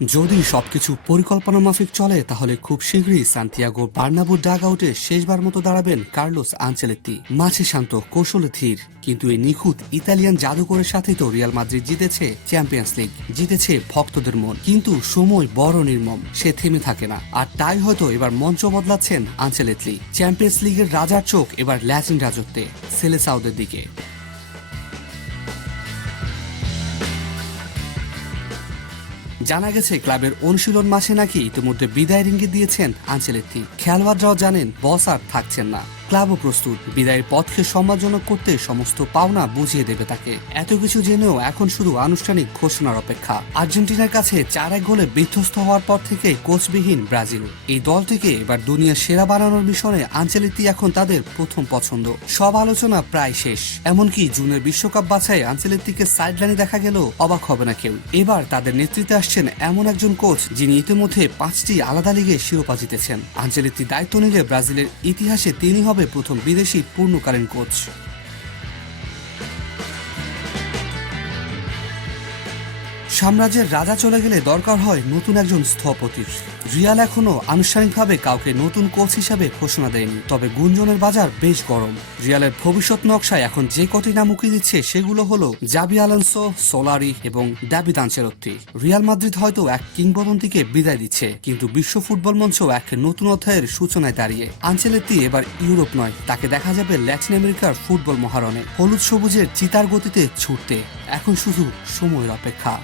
যদি সবকিছু পরিকল্পনা মাফিক চলে তাহলে খুব শীঘ্রই সান্তিয়াগো বার্নাব্যু ডাগ আউটে শেষবার মতো দাঁড়াবেন কার্লোস আনচেলত্তি। মাঝে শান্ত, কৌশলে ধীর, কিন্তু এই নিখুঁত ইতালিয়ান জাদুকরের সাথেই তো রিয়াল মাদ্রিদ জিতেছে চ্যাম্পিয়ন্স লিগ, জিতেছে ভক্তদের মন। কিন্তু সময় বড় নির্মম, সে থেমে থাকে না। আর তাই হয়তো এবার মঞ্চ বদলাচ্ছেন আনচেলত্তি। চ্যাম্পিয়ন্স লিগের রাজার চোখ এবার ল্যাটিন রাজত্বে, সেলেসাওদের দিকে। জানা গেছে ক্লাবের অনুশীলন মাসে নাকি ইতিমধ্যে বিদায়ের ইঙ্গিত দিয়েছেন আনচেলত্তি। খেলোয়াড়রাও জানেন বস আর থাকছেন না, ক্লাবও প্রস্তুত বিদায়ের পথকে সম্মানজনক করতে সমস্ত পাওনা বুঝিয়ে দেবে তাকে। এত কিছু জেনেও এখন শুধু আনুষ্ঠানিক ঘোষণার অপেক্ষা। আর্জেন্টিনার কাছে 4-1 গোলে বিধ্বস্ত হওয়ার পর থেকে কোচবিহীন ব্রাজিল এই দলটিকে এবার দুনিয়ার সেরা বানানোর মিশনে আনচেলত্তি এখন তাদের প্রথম পছন্দ। সব আলোচনা প্রায় শেষ, এমনকি জুনের বিশ্বকাপ বাছাই আনচেলত্তিকে সাইডলাইনে দেখা গেলেও অবাক হবে না কেউ। এবার তাদের নেতৃত্বে আসছেন এমন একজন কোচ যিনি ইতিমধ্যে 5টি আলাদা লিগে শিরোপা জিতেছেন। আনচেলত্তি দায়িত্ব নিলে ব্রাজিলের ইতিহাসে তিনি হবে প্রথম বিদেশি পূর্ণকালীন কোচ। সাম্রাজ্যের রাজা চলে গেলে দরকার হয় নতুন একজন স্থপতির। রিয়াল এখনো আনুষ্ঠানিকভাবে কাউকে নতুন কোচ হিসাবে ঘোষণা দেয়নি, তবে গুঞ্জনের বাজার বেশ গরম। রিয়ালের ভবিষ্যৎ নকশায় এখন যে কটি নাম উকি দিচ্ছে সেগুলো হলো জাবি আলোনসো, সোলারি এবং ডেভিড আনচেলত্তি। রিয়াল মাদ্রিদ হয়তো এক কিংবদন্তিকে বিদায় দিচ্ছে, কিন্তু বিশ্ব ফুটবল মঞ্চ এক নতুন অধ্যায়ের সূচনায় দাঁড়িয়ে। আনচেলত্তি এবার ইউরোপ নয়, তাকে দেখা যাবে ল্যাটিন আমেরিকার ফুটবল মহারণে, হলুদ সবুজের চিতার গতিতে ছুটতে। এখন শুধু সময়ের অপেক্ষা।